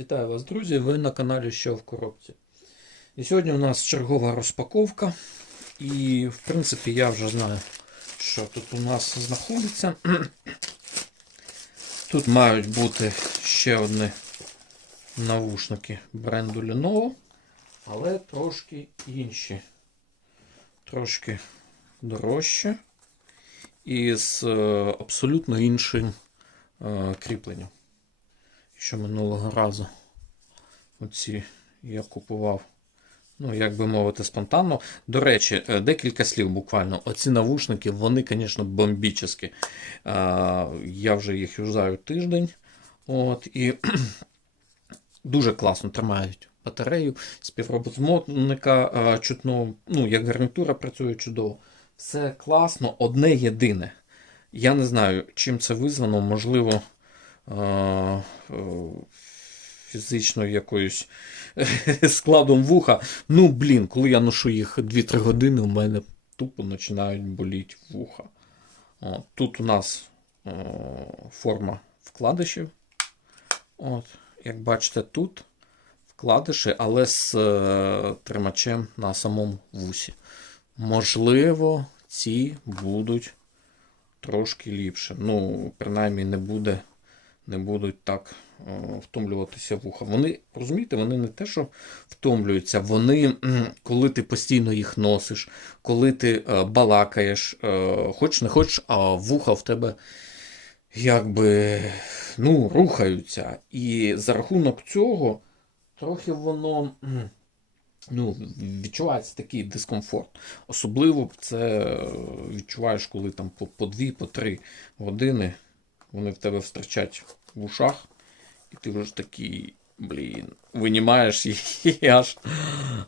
Вітаю вас, друзі! Ви на каналі Що в коробці. І сьогодні у нас чергова розпаковка. І, в принципі, я вже знаю, що тут у нас знаходиться. Тут мають бути ще одні навушники бренду Lenovo, але трошки інші. Трошки дорожче і з е, абсолютно іншим е, кріпленням що минулого разу оці я купував, ну, як би мовити, спонтанно. До речі, е, декілька слів буквально. Оці навушники, вони, звісно, бомбічні. Я вже їх юзаю тиждень. От, і дуже класно тримають батарею, співробітника е, чутно, ну, як гарнітура працює чудово. Все класно, одне єдине. Я не знаю, чим це визвано, можливо фізичною якоюсь складом вуха. Ну, блін, коли я ношу їх 2-3 години, у мене тупо починають боліти вуха. Тут у нас о, форма вкладишів. От, Як бачите, тут вкладиші, але з е, тримачем на самому вусі. Можливо, ці будуть трошки ліпше. Ну, принаймні, не буде не будуть так е, втомлюватися вуха. Вони, розумієте, вони не те, що втомлюються, вони, коли ти постійно їх носиш, коли ти е, балакаєш, е, хоч не хоч, а вуха в тебе якби ну, рухаються. І за рахунок цього трохи воно. Ну, відчувається такий дискомфорт. Особливо це відчуваєш, коли там по, по 2-3 години вони в тебе встречать в ушах, і ти вже такий, блін, винімаєш їх і аж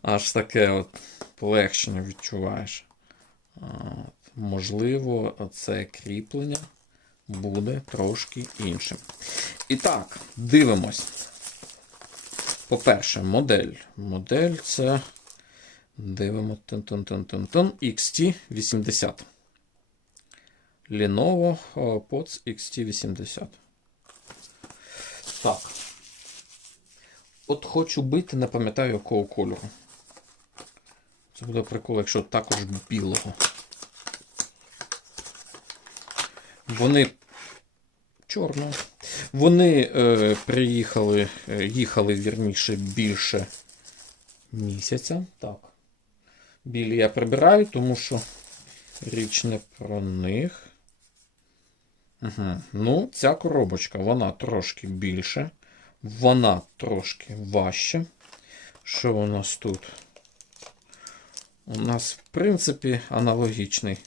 аж таке от полегшення відчуваєш. От, можливо, це кріплення буде трошки іншим. І так, дивимось. По-перше, модель. Модель це. Дивимо XT80. Lenovo POTS XT80. Так. От хочу бити, не пам'ятаю якого кольору. Це буде прикол, якщо також білого. Вони чорного. Вони е, приїхали, е, їхали вірніше більше місяця. Так. Білі я прибираю, тому що річ не про них. Угу. Ну, ця коробочка, вона трошки більше, вона трошки важча. Що у нас тут? У нас, в принципі, аналогічний.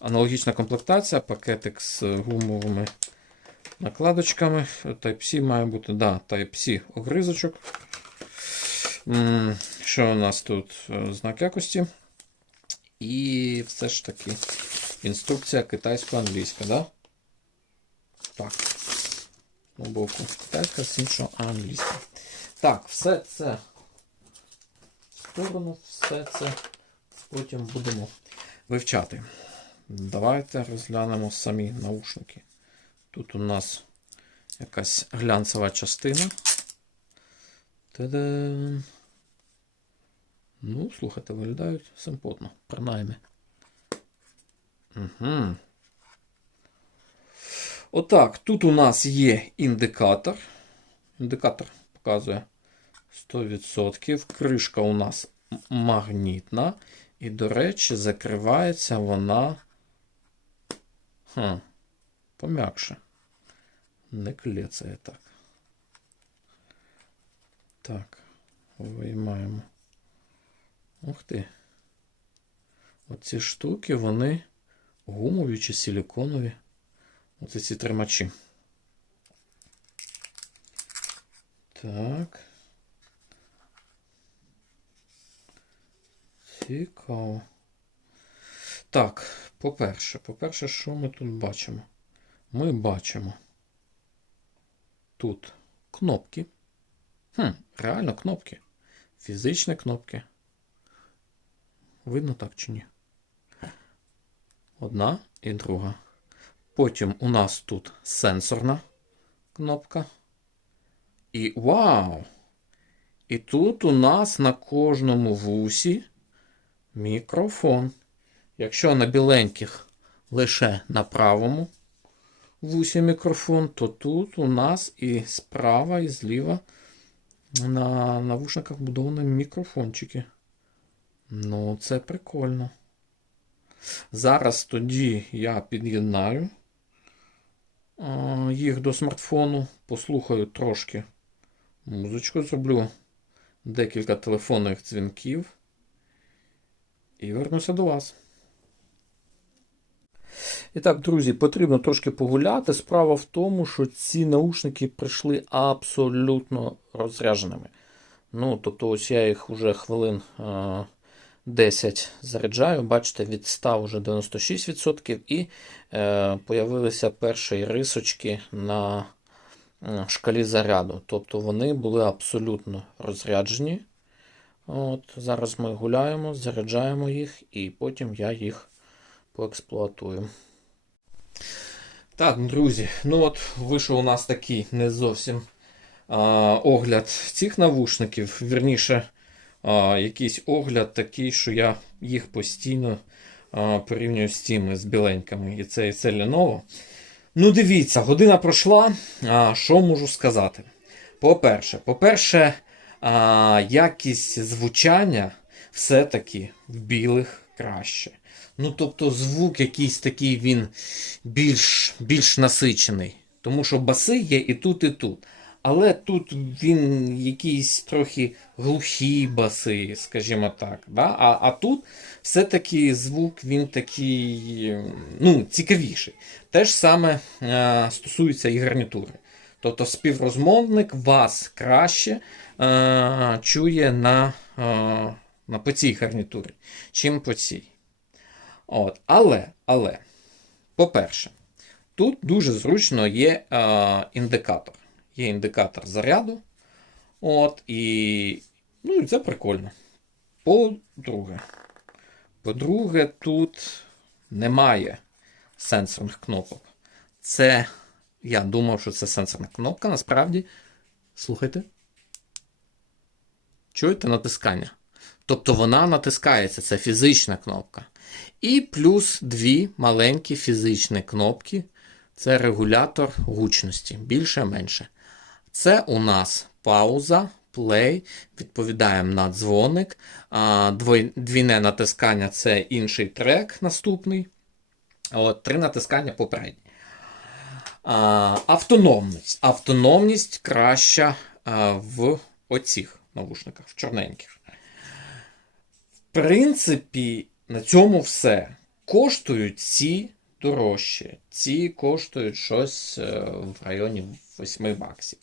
Аналогічна комплектація, пакетик з гумовими накладочками. Type-C має бути, да, Type-C огризочок. Що у нас тут? Знак якості. І все ж таки інструкція китайсько-англійська, да? Так. З боку китайська, з іншого англійська. Так, все це в сторону, все це потім будемо вивчати. Давайте розглянемо самі наушники. Тут у нас якась глянцева частина. Ну, слухайте, виглядають симпотно, принаймні. Угу. Отак, тут у нас є індикатор. Індикатор показує 100%. Кришка у нас магнітна. І, до речі, закривається вона хм, пом'якше. Не клецає так. Так, виймаємо. Ух ти. Оці штуки, вони гумові чи силіконові. Оце ці тримачі. Так. Цікаво. Так, по-перше, по-перше, що ми тут бачимо? Ми бачимо тут кнопки. Хм, реально кнопки. Фізичні кнопки. Видно так чи ні? Одна і друга. Потім у нас тут сенсорна кнопка. І вау! І тут у нас на кожному вусі мікрофон. Якщо на біленьких лише на правому вусі мікрофон, то тут у нас і справа, і зліва на навушниках вбудовані мікрофончики. Ну, це прикольно. Зараз тоді я під'єднаю їх до смартфону, послухаю трошки музичку, зроблю декілька телефонних дзвінків і вернуся до вас. І так, друзі, потрібно трошки погуляти. Справа в тому, що ці наушники прийшли абсолютно розрядженими. Ну, тобто, ось я їх вже хвилин 10 заряджаю. Бачите, від 100 вже 96% і е, появилися перші рисочки на шкалі заряду. Тобто вони були абсолютно розряджені. От, Зараз ми гуляємо, заряджаємо їх, і потім я їх поексплуатую. Так, друзі, ну от вийшов у нас такий не зовсім а, огляд цих навушників. Вірніше, а, якийсь огляд такий, що я їх постійно а, порівнюю з тими з біленькими. І це і це Lenovo. Ну, дивіться, година пройшла. А, що можу сказати? По-перше, по-перше, якість звучання все-таки в білих краще. Ну, тобто, звук якийсь такий він більш, більш насичений. Тому що баси є і тут, і тут. Але тут він якийсь трохи глухі баси, скажімо так. Да? А, а тут все-таки звук він такий ну, цікавіший. Те ж саме е, стосується і гарнітури. Тобто співрозмовник вас краще е, чує на, е, на по цій гарнітурі, чим по цій. От. Але, але, по-перше, тут дуже зручно є е, індикатор. Є індикатор заряду. От, і, ну, і це прикольно. По-друге, по-друге, тут немає сенсорних кнопок. Це, я думав, що це сенсорна кнопка. Насправді, слухайте. Чуєте натискання? Тобто вона натискається, це фізична кнопка. І плюс дві маленькі фізичні кнопки. Це регулятор гучності, більше-менше. Це у нас пауза, плей, відповідаємо на дзвоник. Двійне натискання це інший трек наступний. От, Три натискання попередні. Автономність. Автономність краща в оцих навушниках, в чорненьких. В принципі, на цьому все. Коштують ці дорожче. Ці коштують щось е, в районі 8 баксів.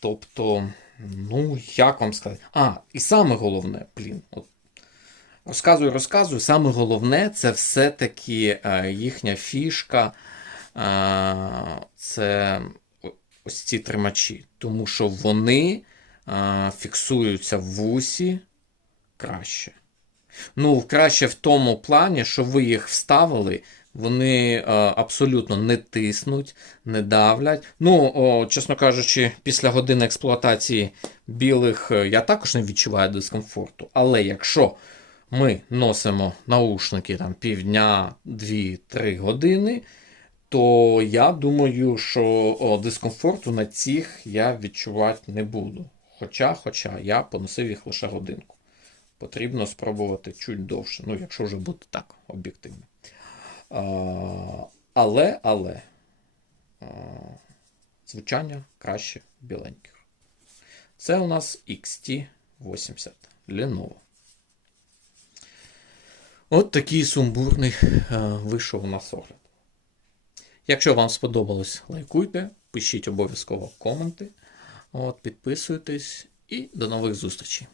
Тобто, ну, як вам сказати? А, і саме головне, блін, от розказую, розказую, саме головне це все-таки е, їхня фішка. Е, це ось ці тримачі. Тому що вони фіксуються в вусі краще. Ну, краще в тому плані, що ви їх вставили, вони е, абсолютно не тиснуть, не давлять. Ну, о, чесно кажучи, після години експлуатації білих е, я також не відчуваю дискомфорту. Але якщо ми носимо наушники там півдня, 2-3 години, то я думаю, що о, дискомфорту на цих я відчувати не буду. Хоча, Хоча я поносив їх лише годинку потрібно спробувати чуть довше. Ну, якщо вже бути так об'єктивним. Але, але звучання краще біленьких. Це у нас XT80 Lenovo. От такий сумбурний вийшов у нас огляд. Якщо вам сподобалось, лайкуйте, пишіть обов'язково коменти, от, підписуйтесь і до нових зустрічей.